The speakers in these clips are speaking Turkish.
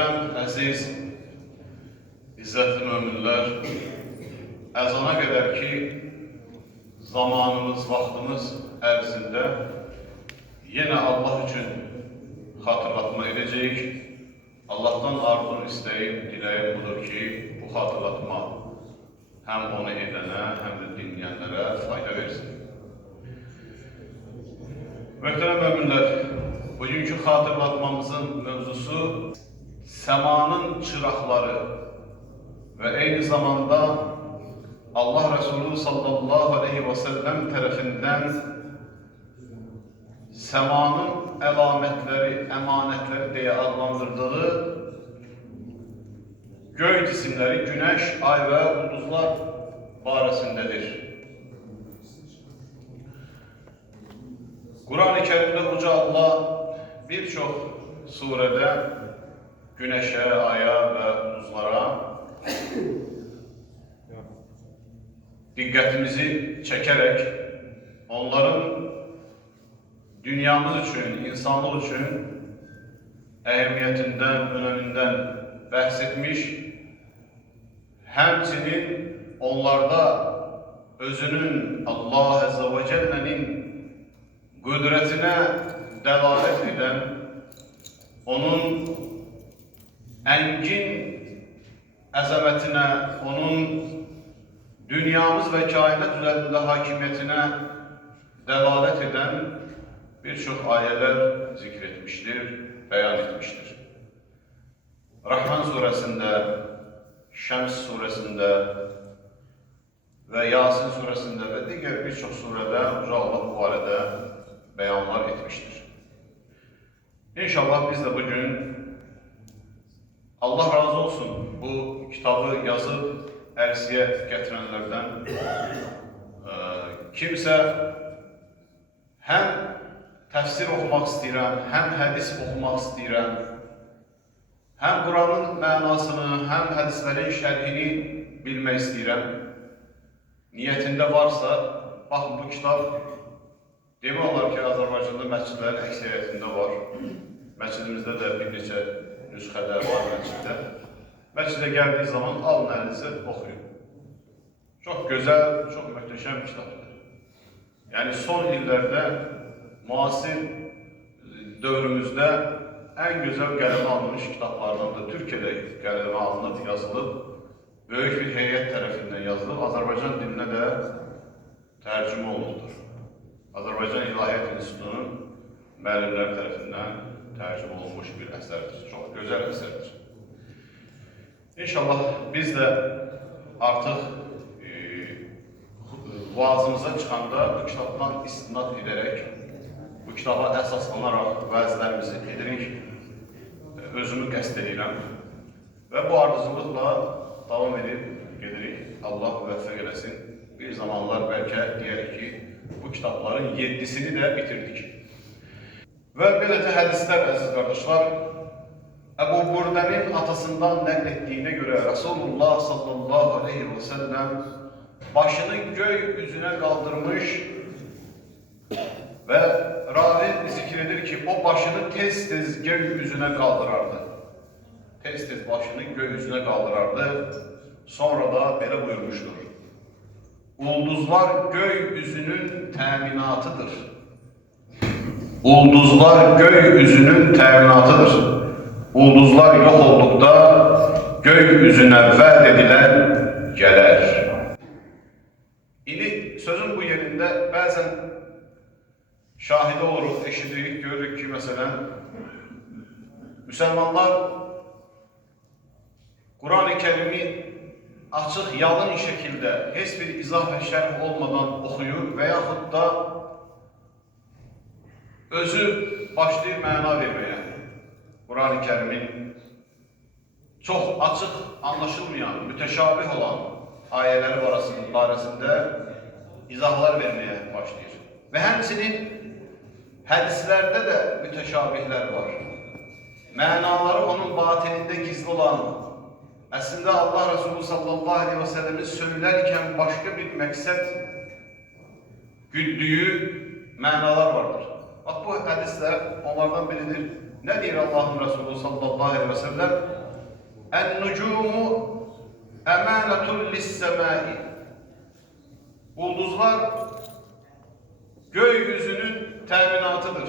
Möhtərəm, əziz, izzətli möminlər, əzana qədər ki, zamanımız, vaxtımız ərzində yenə Allah üçün xatırlatma edəcəyik. Allah'tan arzum, istəyim, diləyim budur ki, bu xatırlatma həm onu edənə, həm də dinləyənlərə fayda versin. Möhtərəm möminlər, bugünkü xatırlatmamızın mövzusu səmanın çıraqları və eyni zamanda Allah Resulü sallallahu aleyhi ve sellem tərəfindən səmanın əlamətləri, əmanətləri deyə adlandırdığı göy cisimləri, güneş, ay və ulduzlar barəsindədir. Kur'an-ı Kerim'de Uca Allah birçok surede güneşe, aya ve ulduzlara dikkatimizi çekerek onların dünyamız için, insanlık için ehemmiyetinden, öneminden bahsetmiş, həmçinin onlarda özünün Allah Azze ve Celle'nin qüdrətinə dəlalət edən, onun əngin əzəmətinə, onun dünyamız və kainat üzərində hakimiyyətinə dəlalət edən birçok ayələr zikr etmiştir, bəyan etmiştir. Rahman suresinde, Şəms suresinde ve Yasin suresinde ve diğer birçok surede Uca Allah bu barədə beyanlar etmiştir. İnşallah biz de bugün Allah razı olsun bu kitabı yazıp ərsiyə gətirənlərdən kimsə hem təfsir oxumaq istəyirəm, hem hədis oxumaq istəyirəm, hem Kur'an'ın mənasını, hem hədislərin şərhini bilmək istəyirəm. Niyetinde varsa, bakın bu kitap demək olar ki, Azərbaycanda məscidlərin əksəriyyətində var. Məscidimizdə də bir neçə nüsxələr var məsciddə. Məscidə gəldiyi zaman alın əlinizə oxuyun. Çok güzel, çok möhtəşəm kitabdır. Yani son illərdə, müasir dövrümüzdə en güzel qələmə alınmış kitablardan da Türkiye'de qələmə alınıb, yazılıb, böyük bir heyət tərəfindən yazılıb, Azərbaycan dilinə də tərcümə olunur. Azərbaycan İlahiyyat İnstitutunun müəllimləri tərəfindən tərcümə olunmuş bir əsərdir. Çok güzel əsərdir. İnşallah biz de artık vaazımıza çıxanda bu kitabdan istinad ederek, bu kitaba əsaslanaraq vəzlərimizi edirik, özümü qəsd edirəm və bu ardıcılıqla davam edib gedirik. Allah müvəffəq eləsin. Bir zamanlar bəlkə deyərik ki, bu kitabların 7'sini de bitirdik. Və beləcə hədislər, əziz qardaşlar, Ebu Burde'nin atasından nəql ettiğine göre Resulullah sallallahu aleyhi ve sellem başını göy yüzüne kaldırmış ve ravi zikredir ki o başını tez göy yüzüne kaldırardı. Tez başını göy yüzüne kaldırardı. Sonra da belə buyurmuştur. Ulduzlar göy yüzünün teminatıdır. Ulduzlar göy yüzünün teminatıdır. Ulduzlar yok oldukta göy yüzüne vəd edilen gələr. İndi sözün bu yerində bəzən şahidi oluruq, eşidirik, görürük ki, məsələn, Müslümanlar Kur'an-ı Kerim'i açıq, yalın şekilde, heç bir izah ve şərh olmadan oxuyur və yaxud da özü başlayır məna verməyə. Kur'an-ı Kerim'in çok açıq, anlaşılmayan, müteşabih olan ayələri barəsində izahlar vermeye başlayır. Ve həmçinin hədislerde de müteşabihler var. Mənaları onun batininde gizli olan, aslında Allah Resulü sallallahu aleyhi ve sellem'i söylerken başka bir məqsəd güddüyü mənalar vardır. Bak bu hədislər onlardan biridir. Ne diyor Allah'ın Resulü sallallahu aleyhi ve sellem? En-nucumu emanetun lis-semai. Ulduzlar gökyüzünün teminatıdır.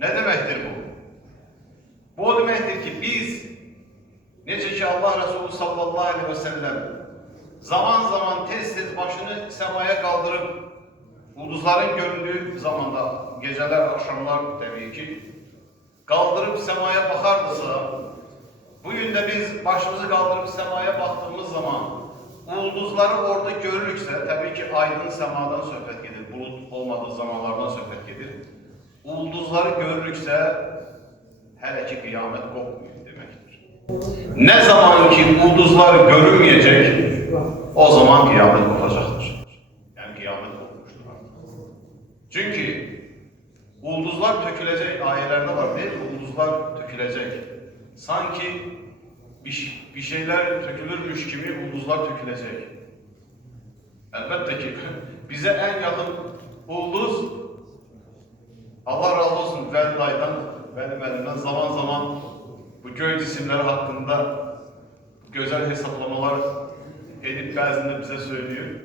Ne demektir bu? Bu o demektir ki biz, nece ki Allah Resulü sallallahu aleyhi ve sellem zaman zaman tez başını semaya kaldırıp ulduzların göründüğü zamanda, geceler, akşamlar tabii ki, kaldırıp semaya bakardısa, bugün de biz başımızı kaldırıp semaya baktığımız zaman ulduzları orada görürükse, tabii ki aydın semadan söhbət gedir, bulut olmadığı zamanlardan söhbət gedir. Ulduzları görürükse, hele ki kıyamet kopmuyor demektir. Ne zaman ki ulduzlar görünmeyecek, o zaman kıyamet kopacaktır. Yani kıyamet kopmuştur. Çünkü ulduzlar tökülecek, ayelerde var değil mi? Ulduzlar tökülecek. Sanki bir şeyler tökülürmüş gibi ulduzlar tökülecek. Elbette ki bize en yakın ulduz, Allah razı olsun Velilay'dan, benim elimden zaman zaman bu göy cisimleri hakkında güzel hesaplamalar edip bazında bize söylüyor.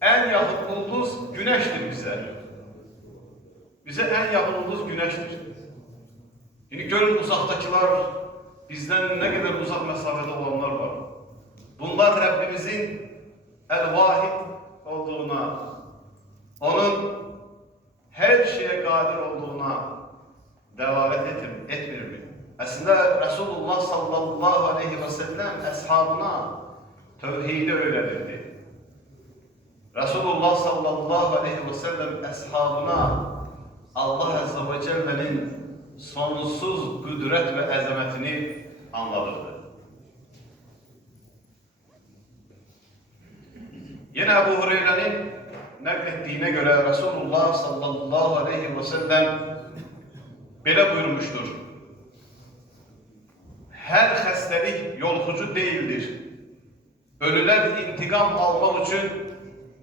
En yakın ulduz güneştir bize. Bize en yakın ulduz güneştir. Şimdi görün uzaktakiler, bizden ne kadar uzak mesafede olanlar var. Bunlar Rabbimizin el-vahid olduğuna, onun her şeye kadir olduğuna delalet etmiyor mu? Aslında Resulullah sallallahu aleyhi ve sellem ashabına tevhidi öğretirdi. Resulullah sallallahu aleyhi ve sellem ashabına Allah azze ve celle'nin sonsuz kudret ve azametini anlatırdı. Yine Ebu Hureyre'nin naklettiğine göre Resulullah sallallahu aleyhi ve sellem böyle buyurmuştur. Her hastalık yolkucu değildir. Ölüler intikam almak için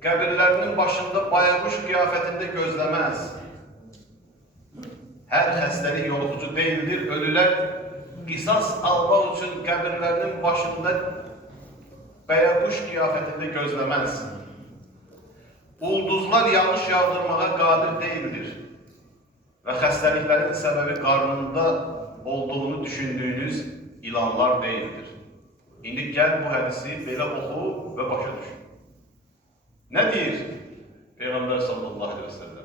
kabirlerinin başında baykuş kıyafetinde gözlemez. Her hastalık yolkucu değildir. Ölüler kısas almak için kabirlerinin başında baykuş kıyafetinde gözlemez. Ulduzlar yağış yağdırmaya kadir değildir. Ve hastalıkların sebebi karnında olduğunu düşündüğünüz ilanlar değildir. Şimdi gel bu hadisi böyle oku ve başa düşün. Ne diyor Peygamber sallallahu aleyhi ve sellem?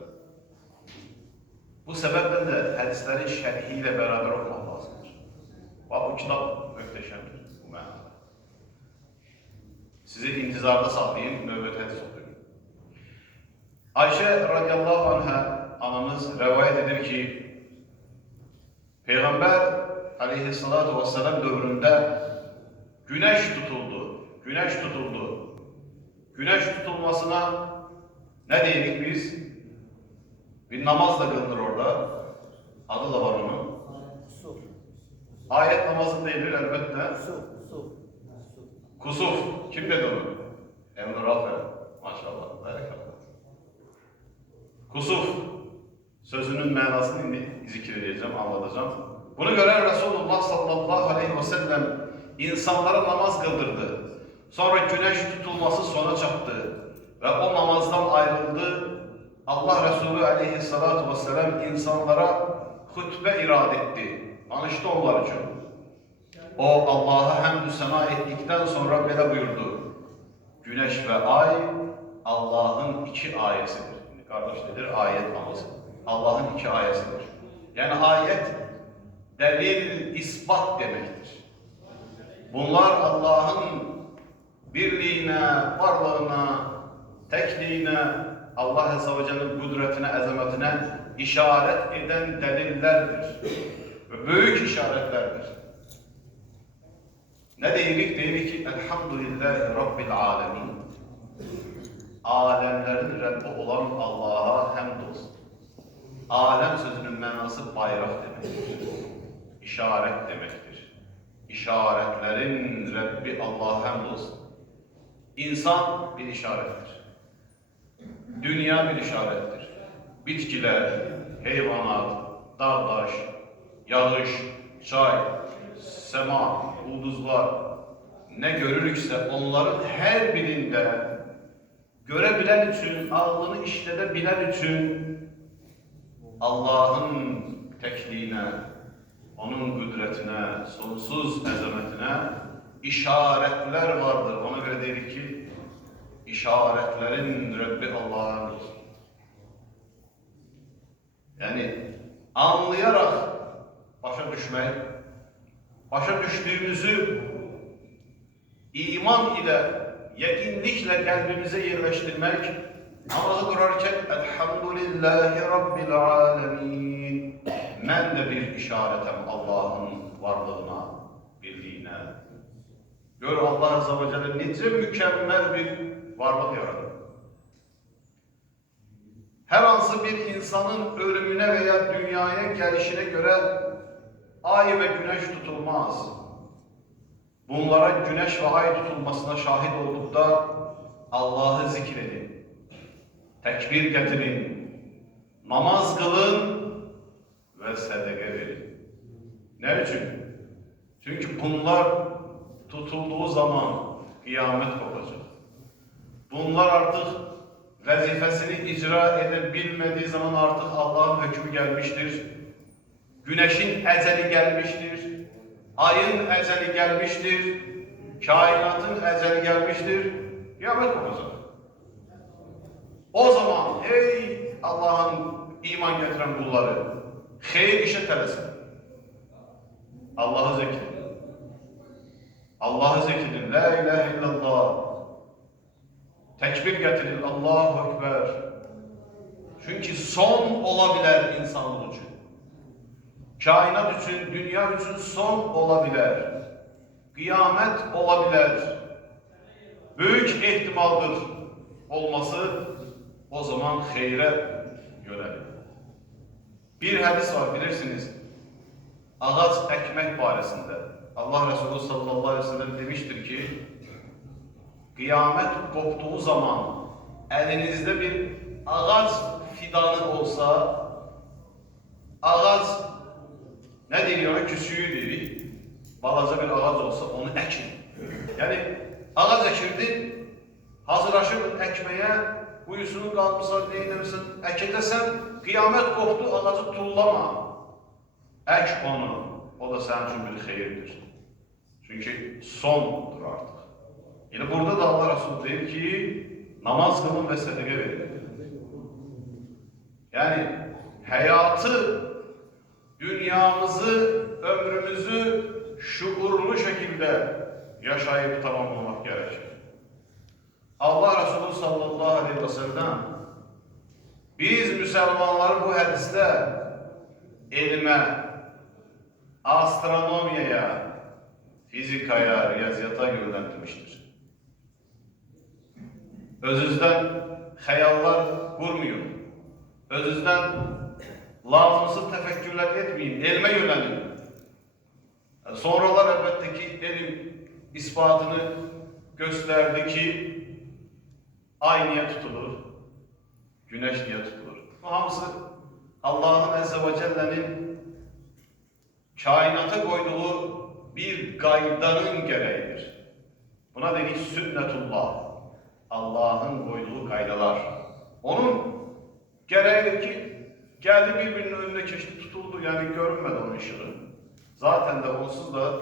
Bu sebepten de hadislerin şerhiyle beraber okumak lazımdır. Bak bu kitap muhteşemdir bu manada. Sizi intizarda saklayayım, növbet hadis okuyun. Ayşe radıyallahu anha anamız rivayet eder ki Peygamber aleyhissalatu vesselam dövründe güneş tutuldu. Güneş tutuldu. Güneş tutulmasına ne dedik biz? Bir namaz da kılınır orada. Adı da var onun. Ayet namazı değildir elbette. Kusuf. Kim dedi onu? Emre Rafer. Maşallah. Barakallah. Kusuf. Sözünün manasını şimdi zikredeceğim, anlatacağım. Bunu gören Resulullah sallallahu aleyhi ve sellem insanlara namaz kıldırdı. Sonra güneş tutulması sona çattı. Ve o namazdan ayrıldı. Allah Resulü aleyhissalatu vesselam insanlara hutbe irad etti. Anıştı onlar için. O Allah'a hamdü sena ettikten sonra böyle buyurdu. Güneş ve ay Allah'ın iki ayesidir. Şimdi kardeşler ayet namazı. Allah'ın iki ayesidir. Yani ayet delil, ispat demektir. Bunlar Allah'ın birliğine, varlığına, tekliğine, Allah Azze ve Celle'nin kudretine, azametine işaret eden delillerdir. Ve büyük işaretlerdir. Ne deyirik? Deyirik ki Elhamdülillahi Rabbil Alemin. Alemlerin Rabbi olan Allah'a hamdolsun. Alem sözünün manası bayrak demektir. İşaret demektir. İşaretlerin Rabbi Allah'a hamdolsun. İnsan bir işarettir. Dünya bir işarettir. bitkilər, heyvanat, dağ-daş, yağış, çay, səma, ulduzlar nə görürüksə onların hər birində görə bilən üçün, ağlını işlədə bilən üçün Allahın təkliyinə, onun qüdrətinə, sonsuz əzəmətinə işarətlər vardır. Ona görə deyirik ki, işarətlərin Rəbbi Allah'ındır. Yəni, anlayaraq başa düşmək, başa düşdüyümüzü iman ilə, yəqinliklə qəlbimizə yerləşdirmək, namazı durarkən Elhamdülillahi Rabbil Alemin, mən də bir işarətəm Allah'ın varlığına, birliyinə. Gör Allah Azze ve Celle necə mükəmməl bir varlıq yaradır. Hər hansı bir insanın ölümünə veya dünyaya gəlişinə görə ay və güneş tutulmaz. Bunlara güneş ve ay tutulmasına şahit olduqda Allah'ı zikr edin, tekbir getirin, namaz kılın ve sədəqə verin. Ne için? Çünkü bunlar tutulduğu zaman kıyamet kopacak. Bunlar artık vəzifəsini icra edebilmediği zaman artık Allah'ın hükmü gelmiştir. Güneşin eceli gelmiştir. Ayın eceli gelmiştir. Kainatın eceli gelmiştir. Kıyamet kopacak. O zaman ey Allah'ın iman getiren kulları, hayır işe tələsin. Allah'ı zikredin. Allah'ı zikredin. La ilahe illallah. Tekbir getirin. Allahu Ekber. Çünkü son olabilir insanlık için. Kainat için, dünya için son olabilir. Kıyamet olabilir. Büyük ihtimaldır olması, o zaman hayre yönelir. Bir hadis var bilirsiniz. Ağaç ekmek barisinde. Allah Resulü sallallahu aleyhi ve sellem demiştir ki, kıyamet koptuğu zaman elinizde bir ağaç fidanı olsa, ağaç ne deniyor? Küçüğü değil. Balaca bir ağaç olsa onu ekin. Yani ağaç ekildin, hazırlaşırdın ekmeğe, uyusunun kalmışsa neylemişsin, ekildesen kıyamet koptu, ağacı tullama. Ek onu, o da senin için bir hayırdır. Çünkü sondur artık. Yani burada da Allah Resulü diyor ki, namaz kılın ve sədəqə verin. Yani hayatı, dünyamızı, ömrümüzü şuurlu şekilde yaşayıp tamamlamak gerekir. Allah Resulü sallallahu aleyhi ve sellem biz Müslümanları bu hadiste elme, astronomiyaya, fizikaya, riyaziyata yönlendirmiştir. Özünüzden hayallar kurmuyor. Özünüzden lazımsız tefekkürler etmeyin, elme yönelin. Sonralar elbette ki elim ispatını gösterdi ki ay niye tutulur, güneş niye tutulur. Bu hamısı Allah'ın Azze ve Celle'nin kainata koyduğu bir qaydanın gereğidir. Buna dedik sünnetullah. Allah'ın koyduğu qaydalar. Onun gereğidir ki geldi birbirinin önüne geçti, tutuldu. Yani görünmedi onun ışığı. Zaten de onsuz da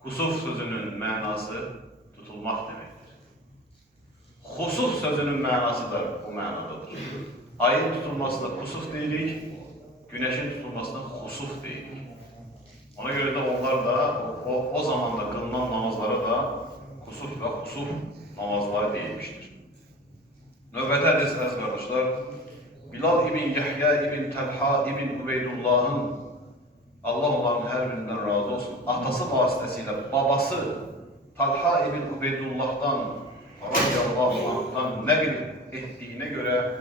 kusuf sözünün manası tutulmak demektir. Husuf sözünün manası da bu manadadır. Ayın tutulmasına kusuf deyirik, güneşin tutulmasına husuf deyirik. Ona göre de onlar da o zamanda kılınan namazlara da kusuf ve husuf namazları deyilmiştir. Növbəti hədis kardeşler, Bilal ibn Yahya ibn Talha ibn Ubeydullah'ın, Allah onların her birinden razı olsun, atası vasıtasıyla babası Talha ibn Ubeydullah'tan radıyallahu anh'tan nebil ettiğine göre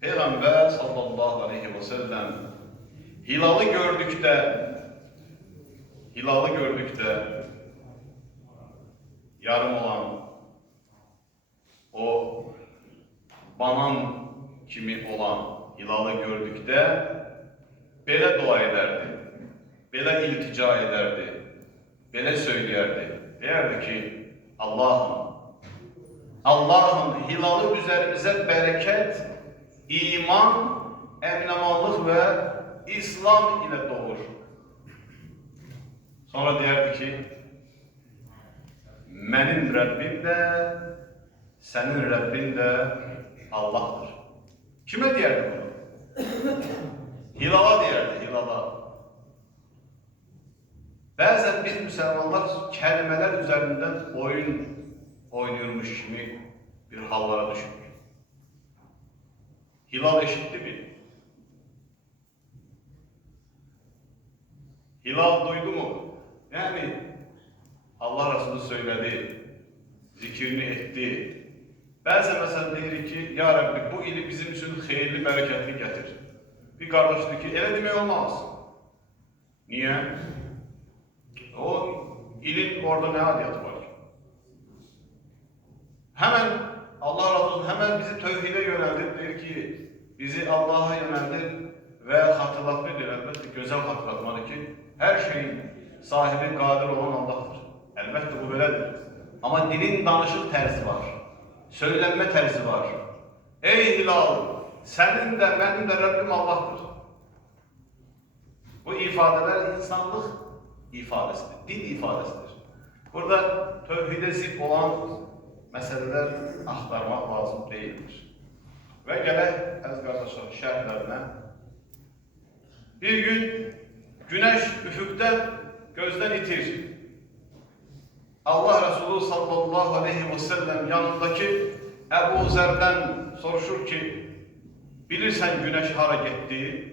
Peygamber sallallahu aleyhi ve sellem hilalı gördükte yarım olan o banan kimi olan hilalı gördükdə belə dua edərdi, belə iltica edərdi, belə söyləyərdi. Deyərdi ki, Allah'ım hilalı üzerimizə bərəkət, iman, əminamanlıq və İslam ilə doğur. Sonra deyərdi ki, mənim Rəbbim də, sənin Rəbbin də Allah'dır. Kimə deyərdi bunu? Hilala deyərdi, hilala. Bəzən biz müsəlmanlar kəlmələr üzərindən oyun oynuyormuş kimi bir hallara düşürük. Hilal eşitti mi? Hilal duydu mu? Yani Allah Resulü söyledi, zikrini etti. Bəzən məsələn deyirik ki, ya Rabbi bu ili bizim üçün xeyirli, bərəkətli gətir. Bir qardaş deyir ki, elə demək olmaz. Niyə? O ilin orada nə adiyyatı var? Hemen Allah razı olsun, hemen bizi tövhide yöneldir. Deyir ki, bizi Allah'a yöneldir ve hatırlatmayı yöneldir. Güzel hatırlatmalı ki, her şeyin sahibi, kadir olan Allah'tır. Elbette bu böyledir. Ama dilin danışık terzi var. Söylenme terzi var. Ey Hilal, senin de benim de Rabbim Allah'tır. Bu ifadeler insanlık ifadesidir, dil ifadesidir. Burada tövhide zıt olan meseleler aktarmak lazım değildir. Ve gələk, əziz qardaşlar, şərhlərinə. Bir gün güneş üfüqdən gözdən itir. Allah Resulü sallallahu aleyhi ve sellem yanındaki Ebu Zer'den soruşur ki, bilirsən güneş hara getdi?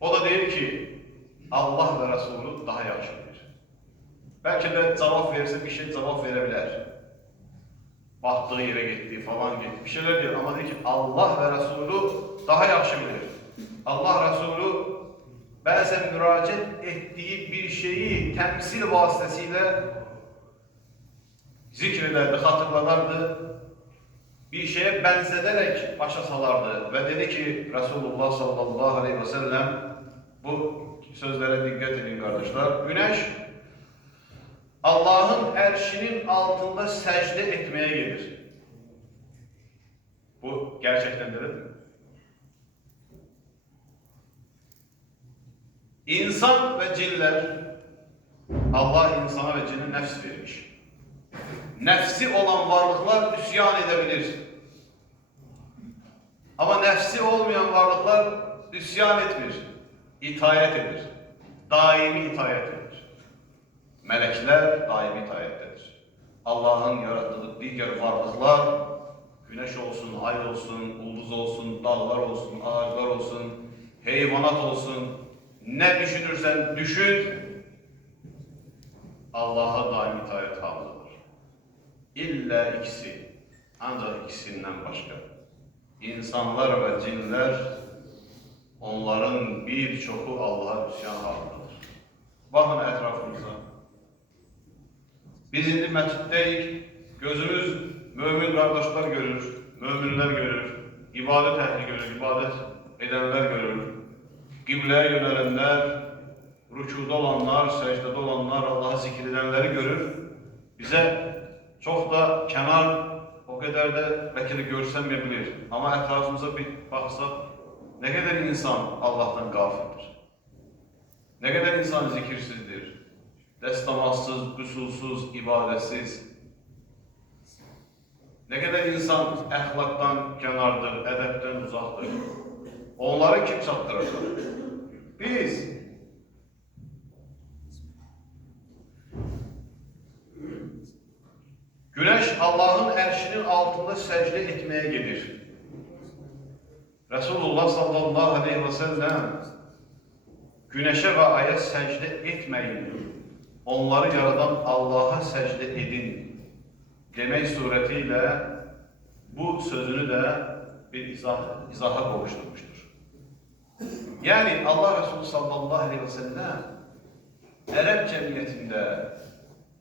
O da deyir ki, Allah ve Resulü daha yaxşı bilir. Belki de cevap verirse bir şey cevap verebilir. Baktığı yere gitti falan gitti. Bir şeyler diyor ama diyor ki Allah ve Resulü daha yaxşı bilir. Allah Resulü bazen müracaat ettiği bir şeyi temsil vasıtasıyla zikrederdi, hatırlardı. Bir şeye benzederek başa salardı ve dedi ki Resulullah sallallahu aleyhi ve sellem, bu sözlere dikkat edin kardeşler. Güneş Allah'ın erşinin altında secde etmeye gelir. Bu gerçekten değil mi? İnsan ve cinler, Allah insana ve cine nefs vermiş. Nefsi olan varlıklar isyan edebilir. Ama nefsi olmayan varlıklar isyan etmir, itaat edir. Daimi itaat edir. Melekler daimi itaattedir. Allah'ın yarattığı diğer varlıklar, güneş olsun, ay olsun, ulduz olsun, dağlar olsun, ağaçlar olsun, hayvanat olsun, ne düşünürsen düşün, Allah'a daimi itaat halıdır. İlla ikisi, ancak ikisinden başka. İnsanlar ve cinler, onların birçoku Allah'a isyan halıdır. Bakın etrafımıza. Biz indi məsciddəyik, gözümüz mümin kardeşler görür, müminler görür, ibadet ehli görür, ibadet edenler görür, Qibləyə yönelenler, rükuda olanlar, secdede olanlar, Allah'ı zikredenleri görür. Bize çok da kenar, o kadar da belki de görsənməyə ama etrafımıza bir baksaq, ne kadar insan Allah'tan gafildir, ne kadar insan zikirsizdir. Destamazsız, kusulsuz, ibadetsiz. Ne kadar insan əxlaqdan kənardır, ədəbdən uzaqdır. Onları kim çatdıracaq? Biz. Güneş Allah'ın erşinin altında secde etmeye gelir. Resulullah sallallahu aleyhi ve sellem güneşe ve aya secde etmeyin. Onları yaradan Allah'a secde edin demek suretiyle bu sözünü de bir izaha kavuşturmuştur. Yani Allah Resulü sallallahu aleyhi ve sellem Arap cemiyetinde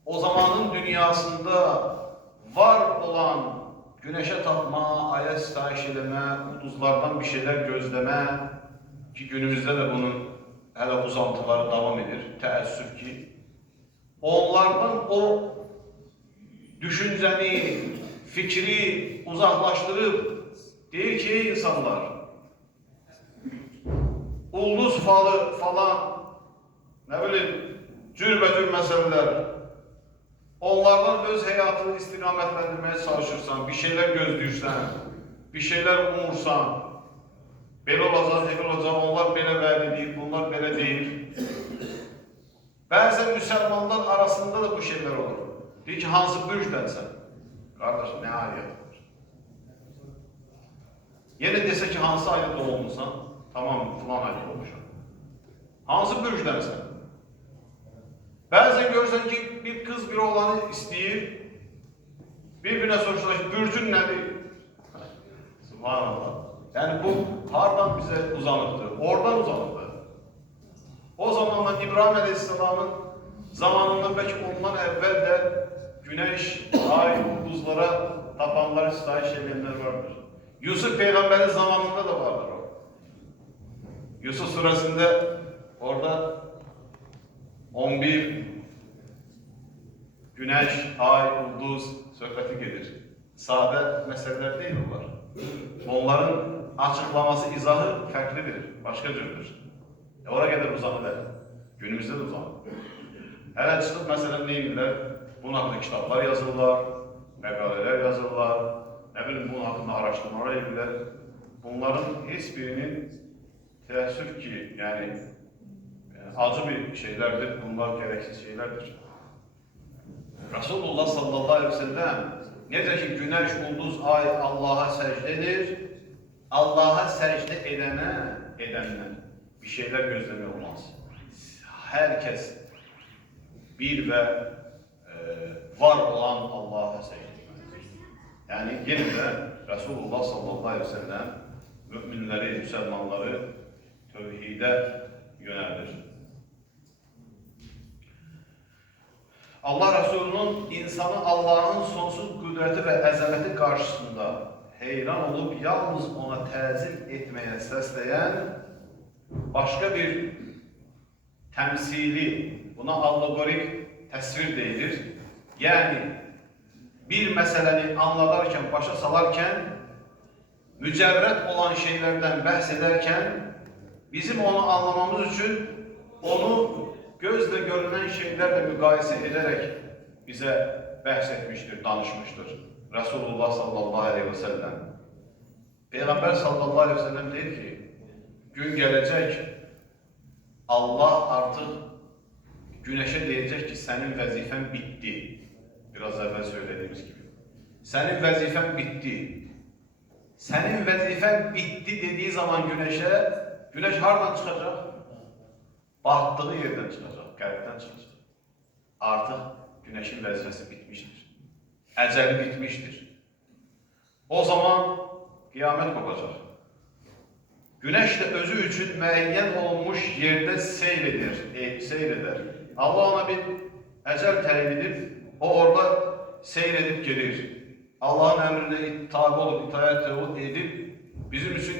o zamanın dünyasında var olan güneşe tapma, aya sitayiş edeme, ulduzlardan bir şeyler gözleme ki günümüzde de bunun hele uzantıları devam edir. Təəssüf ki, onlardan o düşünceni, fikri uzaklaştırıp deyir ki insanlar, ulduz falı falan, ne bileyim, cürbəcür meseleler, onlardan öz hayatını istikametlendirmeye çalışırsan, bir şeyler gözləyirsən, bir şeyler umursan, belə olacaq, elə olacaq, onlar belə vəd edir, bunlar belə deyir. Bəzən Müslümanlar arasında da bu şeyler olur. Deyir ki, hansı bürcdənsən? Kardeşim, ne ayet olur? Yine dese ki, hansı ayet doğumlusan? Tamam, falan ayet olmuşam. Hansı bürcdənsən? Bəzən görürsən ki, bir kız bir oğlanı istəyir, birbirine soruşurlar ki, bürcün nədir? Subhanallah. Yani bu hardan bize uzanıbdır? Oradan uzanıbdır. O zamanlar İbrahim Aleyhisselam'ın zamanında belki ondan evvel de güneş, ay, ulduzlara tapanlar, istahiş edenler vardır. Yusuf Peygamber'in zamanında da vardır o. Yusuf suresinde orada 11 güneş, ay, ulduz söhbəti gedir. Sade meseleler değil bunlar. Onların açıklaması, izahı farklıdır, başka cürdür. Oraya kadar uzanır. Günümüzde de uzanır. Hele çıkıp mesela neydiler? Bunun hakkında kitaplar yazırlar, makaleler yazırlar, ne bileyim bunun hakkında araştırmalar yapıyorlar. Bunların hiçbirinin teessüf ki yani acı bir şeylerdir, bunlar gereksiz şeylerdir. Resulullah sallallahu aleyhi ve sellem necə ki güneş, ulduz, ay Allah'a secdedir, Allah'a secde edenler bir şeyler gözlemi olmaz. Herkes bir ve var olan Allah'a secde etmelidir. Yani yine de Resulullah sallallahu aleyhi ve sellem müminleri, Müslümanları tevhide yöneldir. Allah Resulü'nün insanı Allah'ın sonsuz kudreti ve əzəməti karşısında heyran olup yalnız ona təzim etmeye sesleyen başka bir temsili, buna allegorik təsvir deyilir. Yani bir meseleni anladarken, başa salarken, mücerret olan şeylerden bahsederken, bizim onu anlamamız için onu gözle görünen şeylerle mukayese ederek bize bahsetmiştir, danışmıştır. Resulullah sallallahu aleyhi ve sellem. Peygamber sallallahu aleyhi ve sellem deyir ki, gün gelecek, Allah artık güneşe diyecek ki senin vazifen bitti. Biraz evvel söylediğimiz gibi. Senin vazifen bitti. Senin vazifen bitti dediği zaman güneşe, güneş hardan çıkacak? Battığı yerden çıkacak, kalpten çıkacak. Artık güneşin vazifesi bitmiştir. Eceli bitmiştir. O zaman kıyamet kopacak. Güneş de özü için müeyyen olmuş yerde seyreder. Allah ona bir ecel tayin edip, o orada seyredip gelir. Allah'ın emrine tabi olup, itaat edip, bizim için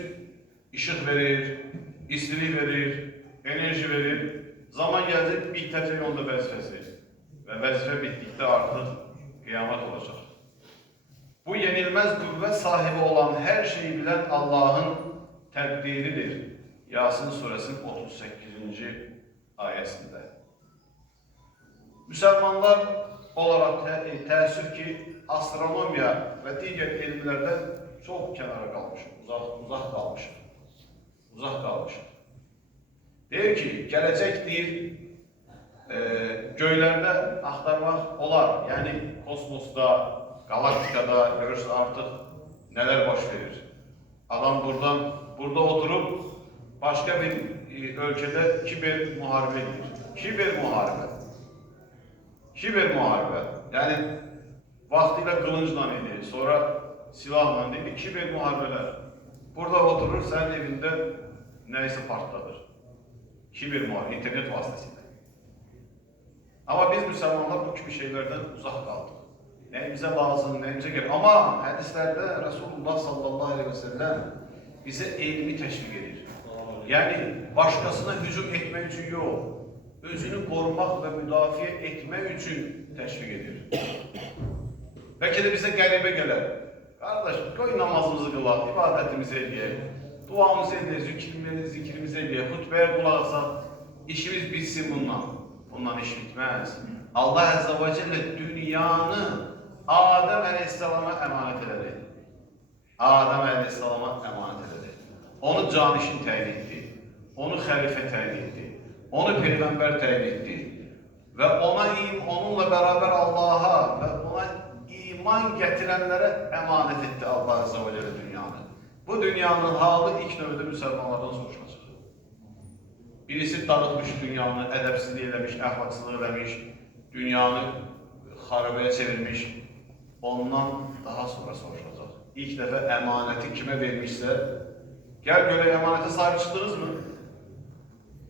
ışık verir, istilik verir, enerji verir. Zaman gelecek, bitecek onda vazifesi. Ve vazife bittikte artık kıyamet olacak. Bu yenilmez kuvvet sahibi olan her şeyi bilen Allah'ın takdiridir. Yasin suresinin 38. ayetinde. Müslümanlar olarak teessüf ki astronomiya ve diğer ilimlerden çok kenara kalmış, uzak kalmış. Deyir ki, gelecek deyir, göylerde aktarmak olar. Yani kosmosta, galaktikada görürse artık neler baş verir. Adam burada oturup başka bir ülkede kiber muharebe ediyor. Kiber muharebe. Yani vaktiyle kılıçla idi, sonra silahla idi, kiber muharebeler. Burada oturur, senin evinde neyse partladır. Kiber muharebe, internet vasıtasıyla. Ama biz Müslümanlar bu gibi şeylerden uzak kaldık. neyimize lazım, neyimize gerek. Ama hadislerde Resulullah sallallahu aleyhi ve sellem bize elmi teşvik edir. Yani başkasına hücum etmek için yok, özünü korumak ve müdafiye etmek için teşvik edir. Belki de bize garibe gelir. Kardeş, koy namazımızı kılar, ibadetimizi eləyək, duamızı eləyək, zikrimizi eləyək, hutbeye kulaq asaq, işimiz bitsin bundan. Bundan iş bitmez. Allah Azze ve Celle dünyanı Adem Aleyhisselam'a emanet eder. Adem Aleyhisselam'a emanet eder. Onu canişin təyin etdi, onu xəlife təyin etdi, onu peygamber təyin etdi ve onunla beraber Allah'a ve ona iman getirenlere emanet etti Allah Azze ve Celle dünyanı. Bu dünyanın halı ilk növbədə Müslümanlardan soruşulacaq. Birisi dağıtmış dünyanı, edepsizliği eləmiş, əxlaqsızlığı eləmiş, dünyanı xarabaya çevirmiş. Ondan daha sonra soruşulacaq. İlk dəfə əmanəti kimə vermişsə, gel görək əmanətə sahip çıktınız mı?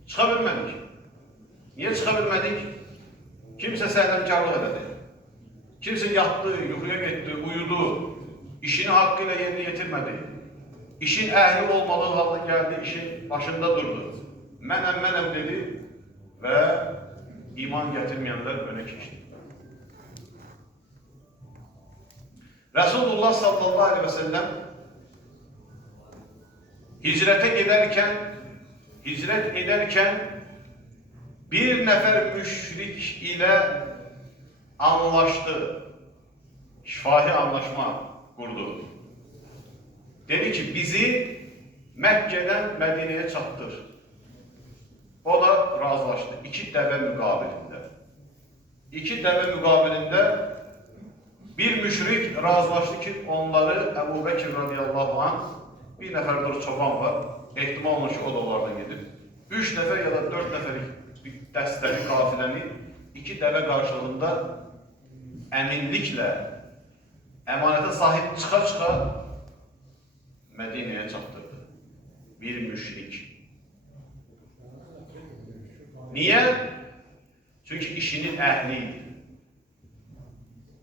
Çıxa bilmədik. Niye çıxa bilmədik? Kimsə səhlənkarlıq elədi. Kimsə yatdı, yuxuya getdi, uyudu, işini hakkıyla yerine getirmedi. İşin ehli olmadığı halde geldi, işin başında durdu. Menem dedi ve iman getirmeyenler öne geçti. Resulullah sallallahu aleyhi ve sellem hicret ederken bir nefer müşrik ile anlaştı. Şifahi anlaşma kurdu. Dedi ki bizi Mekke'den Medine'ye çattır. O da razılaştı. 2 deve mukabilinde. 2 deve mukabilinde bir müşrik razılaştı ki onları Ebu Bekir radıyallahu anh, bir nefer çoban var. İhtimal olmuş o da onlardan gidip 3 nefer ya da 4 neferlik bir dəstəli kafiləni 2 deve karşılığında eminlikle emanete sahip çıka Medine'ye çattırdı. Bir müşrik. Niye? Çünkü işinin ehliydi.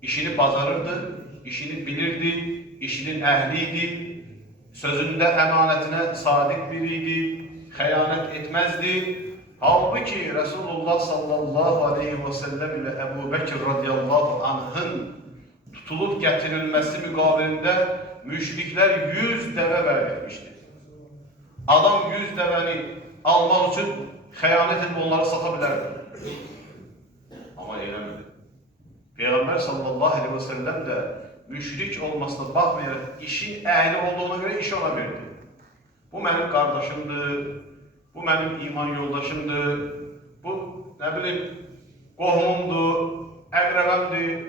İşini bazarırdı, işini bilirdi, işinin ehliydi, sözünde emanetine sadık biriydi, xəyanət etmezdi. Halbuki Resulullah sallallahu aleyhi ve sellem ile Ebu Bekir radıyallahu anh'ın tutulup getirilmesi mukabilinde müşrikler 100 deve vermişti. Adam 100 deveni almak için xəyanət edip onları satabilirdi. Ama eylemedi. Peygamber sallallahu aleyhi ve sellem de müşrik olmasına bakmayarak işin ehli olduğuna göre iş ona verdi. Bu benim kardeşimdi, bu benim iman yoldaşımdı, bu ne bileyim qohumumdu, əqrəbəmdi.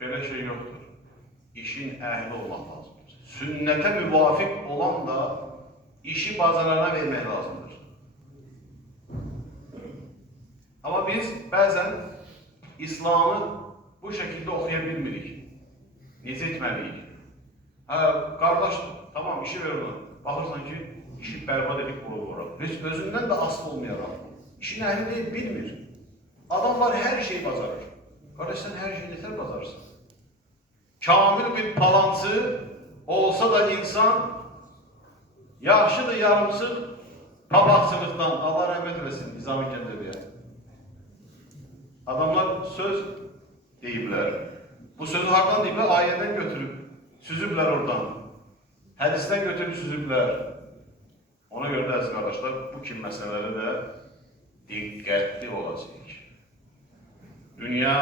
Böyle şey yoktur. İşin ehli olmak lazımdır. Sünnete müvafık olan da işi bazılarına vermek lazımdır. Ama biz bazen İslam'ı bu şekilde okuyabilmirik. Necə etməliyik? Kardeş, tamam işi ver ona. Baxırsan ki, işi berbat edip vurur. Biz özünden de asıl olmayarak. İşin ehli değil, bilmir. Adam var her şeyi bazarır. Kardeş sen her şeyi yeter bazarsın. Kamil bir palancı olsa da insan yaxşıdır yarımsız tabaqçılıqdan Allah rəhmət eləsin Nizami Gəncəliyə. Adamlar söz deyiblər. Bu sözü hardan deyiblər? Ayədən götürüb, süzüblər oradan. Hədisdən götürüb süzüblər. Ona görə də əziz qardaşlar, bu kimi məsələlərə də diqqətli olacaq. Dünya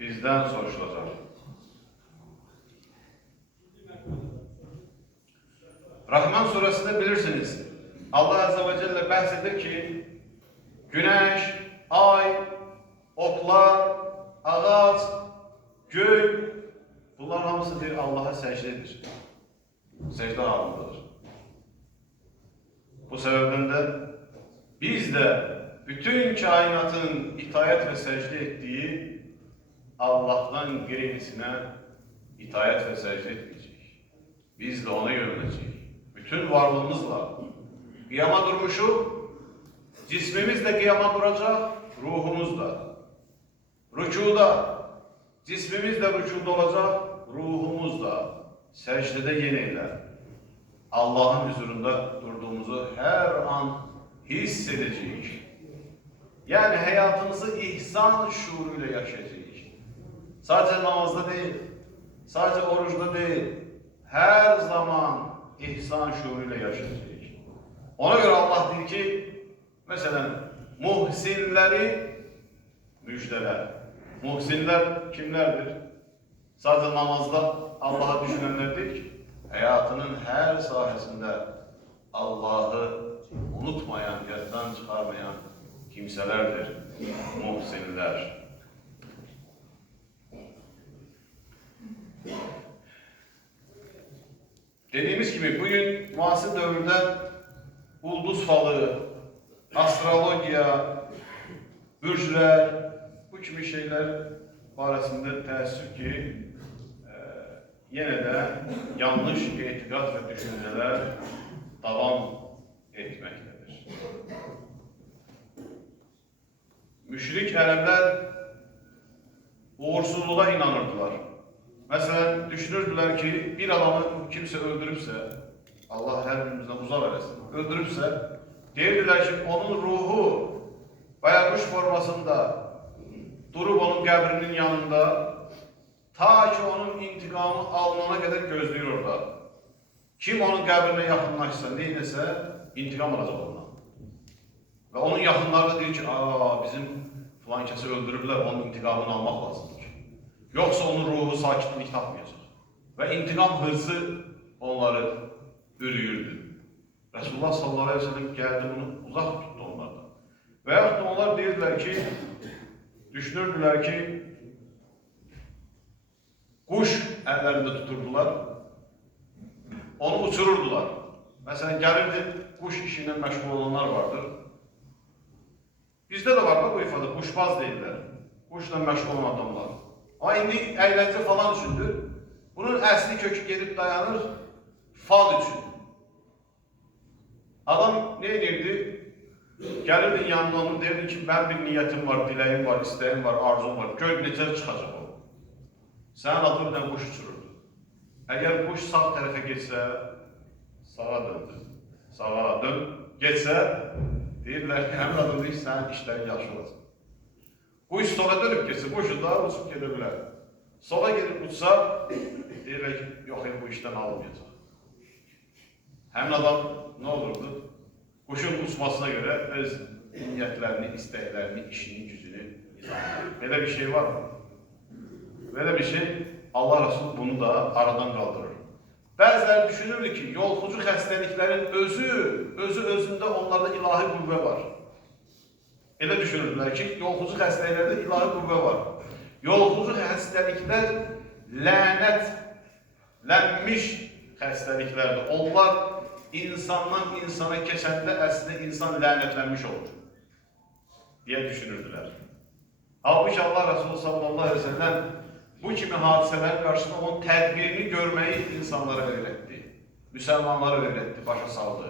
bizdən soruşulacaq. Rahman suresinde bilirsiniz. Allah Azze ve Celle bahseder ki güneş, ay, oklar, ağaç, göy bunların hamısı deyir Allah'a secdedir. Secde halındadır. Bu sebepten de biz de bütün kainatın itaat ve secde ettiği Allah'tan gerilisine itaat ve secde etmeyecek. Biz de ona yöneleceğiz. Bütün varlığımızla kıyama durmuşu, cismimiz de kıyama duracak, ruhumuz da. Rükuda, Cismimiz de rükuda olacak, ruhumuz da secdede yeniyler. Allah'ın huzurunda durduğumuzu her an hissedeceğiz. Yani hayatımızı ihsan şuuruyla yaşayacağız. Sadece namazda değil, sadece oruçta değil, her zaman ihsan şuuruyla yaşayacağız. Ona göre Allah diyor ki, mesela muhsinleri müjdeler. Muhsinler kimlerdir? Sadece namazda Allah'a düşünenler değil ki, hayatının her sahasında Allah'ı unutmayan, yaddan çıkarmayan kimselerdir muhsinler. Dediğimiz gibi bugün muasır dövrde ulduz falı, astrologiya, bürcler, bu gibi şeyler barəsində təəssüf ki, yine de yanlış etikat ve düşünceler devam etmektedir. Müşrik Ərəblər uğursuzluğa inanırdılar. Mesela düşünürdüler ki bir adamı kimse öldürüpse, Allah her birimizden uzak eylesin, öldürüpse, deyirdiler ki onun ruhu bayağı formasında durup onun qəbrinin yanında ta ki onun intikamı alınana kadar gözləyir orada. Kim onun qəbrinə yaxınlaşsa, neynəsə intikam alacaq ondan. Ve onun yaxınları da deyir ki, bizim filan kəsi öldürüblər, onun intikamını almaq lazımdır. Yoksa onun ruhu sakitlik tapmayacaq. Ve intikam hırsı onları ürüyürdü. Resulullah sallallahu aleyhi ve sellem geldi bunu uzak tuttu onlardan. Veyahut da onlar deyirlər ki, düşünürdülər ki, kuş ellerinde tuturdular, onu uçururdular. Mesela gelirdi, kuş işine meşgul olanlar vardır. Bizde de var da bu ifade, kuşbaz değiller. Kuşla meşgul olan adamlar. Ama indi eğlence falan üçündür. Bunun əsli kökü gelip dayanır fal üçün. Adam ne edirdi? Gelirdin yanına onu derdi ki ben bir niyetim var, dileğim var, isteğim var, arzum var. Gör necə çıkacak o. Sen adından kuş uçururdu. Eğer kuş sağ tarafa geçse sağa döndü. Sağa dön. Geçse deyirlər ki həmin adam deyir sənin işlərin yaxşı olacaq. Kuş sola dönüp geçse kuşu da uçup gedə bilər. Sola gelip uçsa deyirlər ki yok bu işten almayacaq. Həmin adam ne olurdu? Kuşun uçmasına göre öz niyetlerini, isteklerini, işini, gücünü izah. Böyle bir şey var mı? Böyle bir şey Allah Resulü bunu da aradan kaldırır. Bazıları düşünürdü ki yolkucu xəstəliklərin özünde onlarda ilahi qüvvə var. Elə düşünürdülər ki yolkucu xəstəliklərdə ilahi qüvvə var. Yolkucu xəstəliklər lənətlənmiş xəstəliklərdir. Onlar insandan insana keçəndə əslində insan lənətlənmiş olur diye düşünürdülər. Halbuki Allah Resulü sallallahu aleyhi ve sellem bu kimi hadiselerin karşısında onun tedbirini görmeyi insanlara öğretti. Müslümanlara öğretti, başa saldı.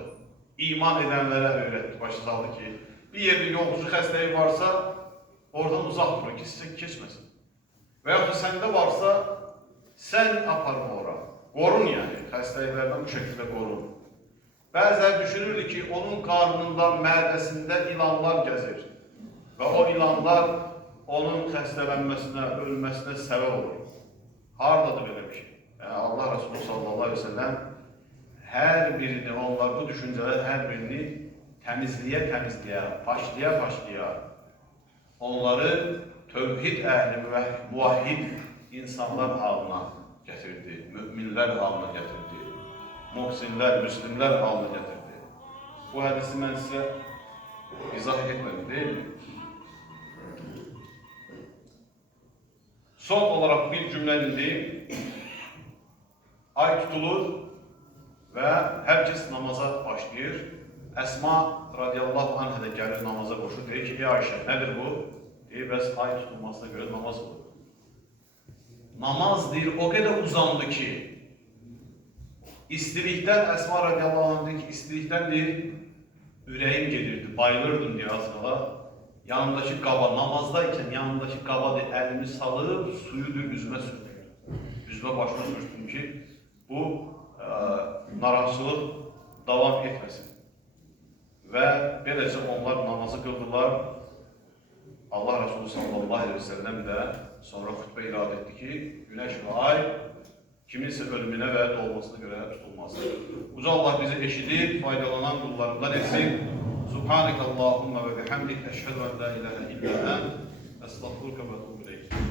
İman edenlere öğretti, başa saldı ki bir yerde yolcucu xəstəlik varsa oradan uzak durun ki size geçmesin. Veyahut da sende varsa sen aparma ora. Korun yani, xəstəliklərdən bu şekilde korun. Bəziləri düşünürdü ki onun karnından, mədəsində ilanlar gəzir. Ve o ilanlar onun xəstələnməsinə, ölməsinə səbəb olur. Haradadır böyle bir şey? Yani Allah Resulü sallallahu aleyhi ve sellem her birini, onlar bu düşünceler her birini temizliğe, paşlaya onları tövhid ehli ve muvahhid insanlar haline getirdi. Müminler haline getirdi. Muhsinler, Müslümler haline getirdi. Bu hadisi ben size izah etmedim değil mi? Son olarak bir cümle diyeyim. Ay tutulur ve herkes namaza başlayır. Esma radiyallahu anh'a da gelir namaza koşur. Deyir ki, ey Ayşe nedir bu? Deyir, bəs ay tutulmasına göre namaz olur. Namaz deyir, o kadar uzandı ki, istilikten Esma radiyallahu anh deyir ki, istilikten deyir, ürəyim gedirdi, bayılırdım diye az qala. yanındakı qaba, namazdayken yanındakı qaba əlimi salıb suyu üzümə sürtür. Üzümə başına sürtdüm ki, bu narahatçılıq davam etməsin. Və beləcə onlar namazı qıldılar. Allah Resulü sallallahu aleyhi ve sellem də sonra xütbə irad etdi ki, güneş və ay kiminsə ölümünə və doğmasına görə tutulmazdır. Uca Allah bizi eşidib, faydalanan qullarından etsin. Subhanəkəllahumma və bihamdik, əşhədu ən la iləhə illə ən, əstəğfiruka və etûbu ileyk.